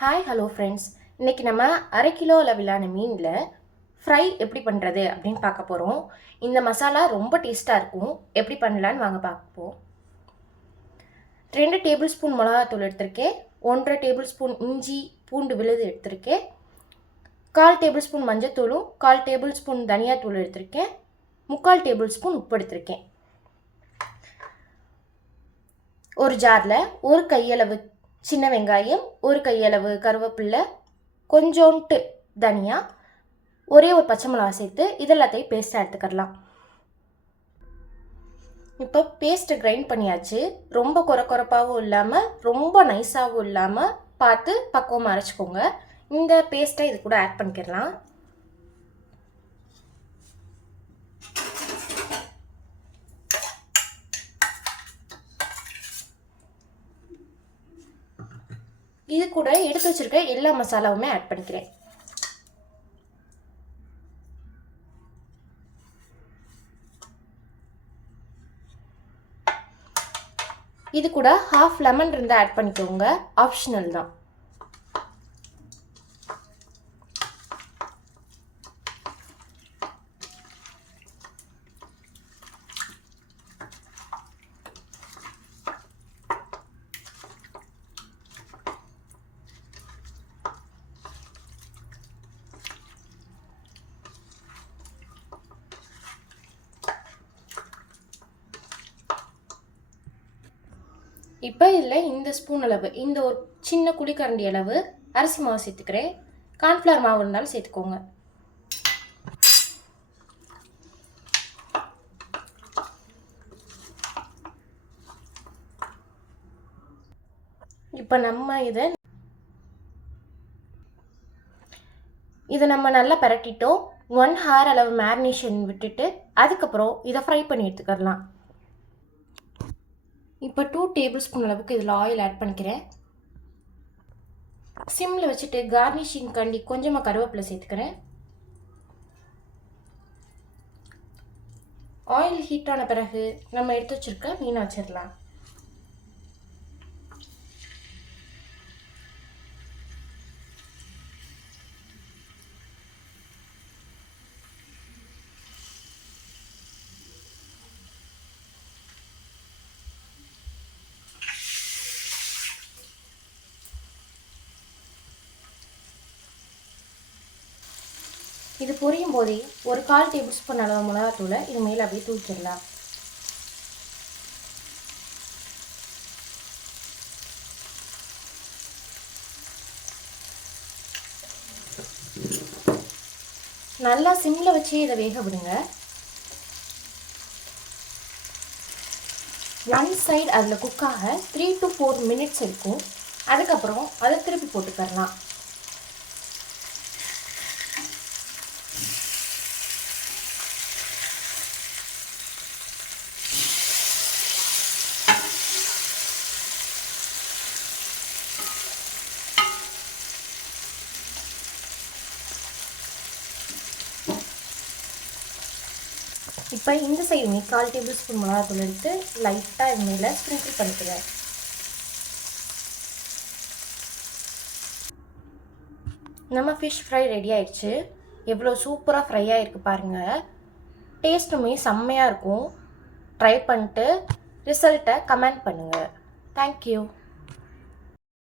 Hi hello friends, இன்றைக்கி நம்ம அரை கிலோ அளவிலான மீனில் ஃப்ரை எப்படி பண்ணுறது அப்படின்னு பார்க்க போகிறோம். இந்த மசாலா ரொம்ப டேஸ்ட்டாக இருக்கும். எப்படி பண்ணலான்னு வாங்க பார்ப்போம். 2 டேபிள் ஸ்பூன் மிளகாத்தூள் எடுத்திருக்கேன், 1.5 டேபிள் ஸ்பூன் இஞ்சி பூண்டு விழுது எடுத்திருக்கேன், 1/4 டேபிள் ஸ்பூன் மஞ்சத்தூளும் 1/4 டேபிள் ஸ்பூன் தனியாத்தூள் எடுத்திருக்கேன், 3/4 டேபிள் ஸ்பூன் உப்பு எடுத்திருக்கேன். ஒரு ஜாரில் ஒரு கையளவு சின்ன வெங்காயம், ஒரு கையளவு கருவேப்பிலை, கொஞ்சோண்டு தனியா, ஒரே ஒரு பச்சை மிளகா சேர்த்து இதெல்லாத்தையும் பேஸ்ட்டாக எடுத்துக்கலாம். இப்போ பேஸ்ட்டை கிரைண்ட் பண்ணியாச்சு. ரொம்ப கொரப்பாகவும் இல்லாமல் ரொம்ப நைஸாகவும் இல்லாமல் பார்த்து பக்குவமாக அரைச்சிக்கோங்க. இந்த பேஸ்ட்டை இது கூட ஆட் பண்ணிக்கலாம். இது கூட எடுத்து வச்சிருக்க எல்லா மசாலாவுமே ஆட் பண்ணிக்கிறேன். இது கூட ஹாஃப் லெமன் இருந்தால் ஆட் பண்ணிக்கோங்க, ஆப்ஷனல் தான். இப்போ இதில் இந்த ஸ்பூன் அளவு, இந்த ஒரு சின்ன குழிக்கரண்டி அளவு அரிசி மாவு சேர்த்துக்கிறேன். கார்ன்ஃப்ளவர் மாவு இருந்தாலும் சேர்த்துக்கோங்க. இப்போ நம்ம இதை நம்ம நல்லா பரட்டிட்டோம். 1 ஹவர் அளவு மேரினேஷன் விட்டுட்டு அதுக்கப்புறம் இதை ஃப்ரை பண்ணி எடுத்துக்கலாம். இப்போ 2 டேபிள் ஸ்பூன் அளவுக்கு இதில் ஆயில் ஆட் பண்ணிக்கிறேன். சிம்மில் வச்சுட்டு கார்னிஷிங் கண்டி கொஞ்சமாக கருவேப்பிலை சேர்த்துக்கிறேன். ஆயில் ஹீட் ஆன பிறகு நம்ம எடுத்து வச்சுருக்க மீனை வச்சிடலாம். இது பொரியும் போதே ஒரு 1/4 டேபிள் ஸ்பூன் அளவு மிளகாத்தூளை இது மேலே அப்படியே தூக்கிடலாம். நல்லா சிம்மில் வச்சு இதை வேக விடுங்க. 1 சைடு அதில் குக்காக 3 to 4 மினிட்ஸ் இருக்கும். அதுக்கப்புறம் அதை திருப்பி போட்டுக்கரலாம். இப்போ இந்த சைடுமே 1/4 டேபிள் ஸ்பூன் மிளகாத்தூள் எடுத்து லைட்டாக இது மேலே ஸ்ப்ரிங்கிள் பண்ணிக்கிறேன். நம்ம ஃபிஷ் ஃப்ரை ரெடி ஆயிடுச்சு. எவ்வளோ சூப்பராக ஃப்ரை ஆகிருக்கு பாருங்கள். டேஸ்ட்டுமே செம்மையாக இருக்கும். ட்ரை பண்ணிட்டு ரிசல்ட்டை கமெண்ட் பண்ணுங்கள். தேங்க்யூ.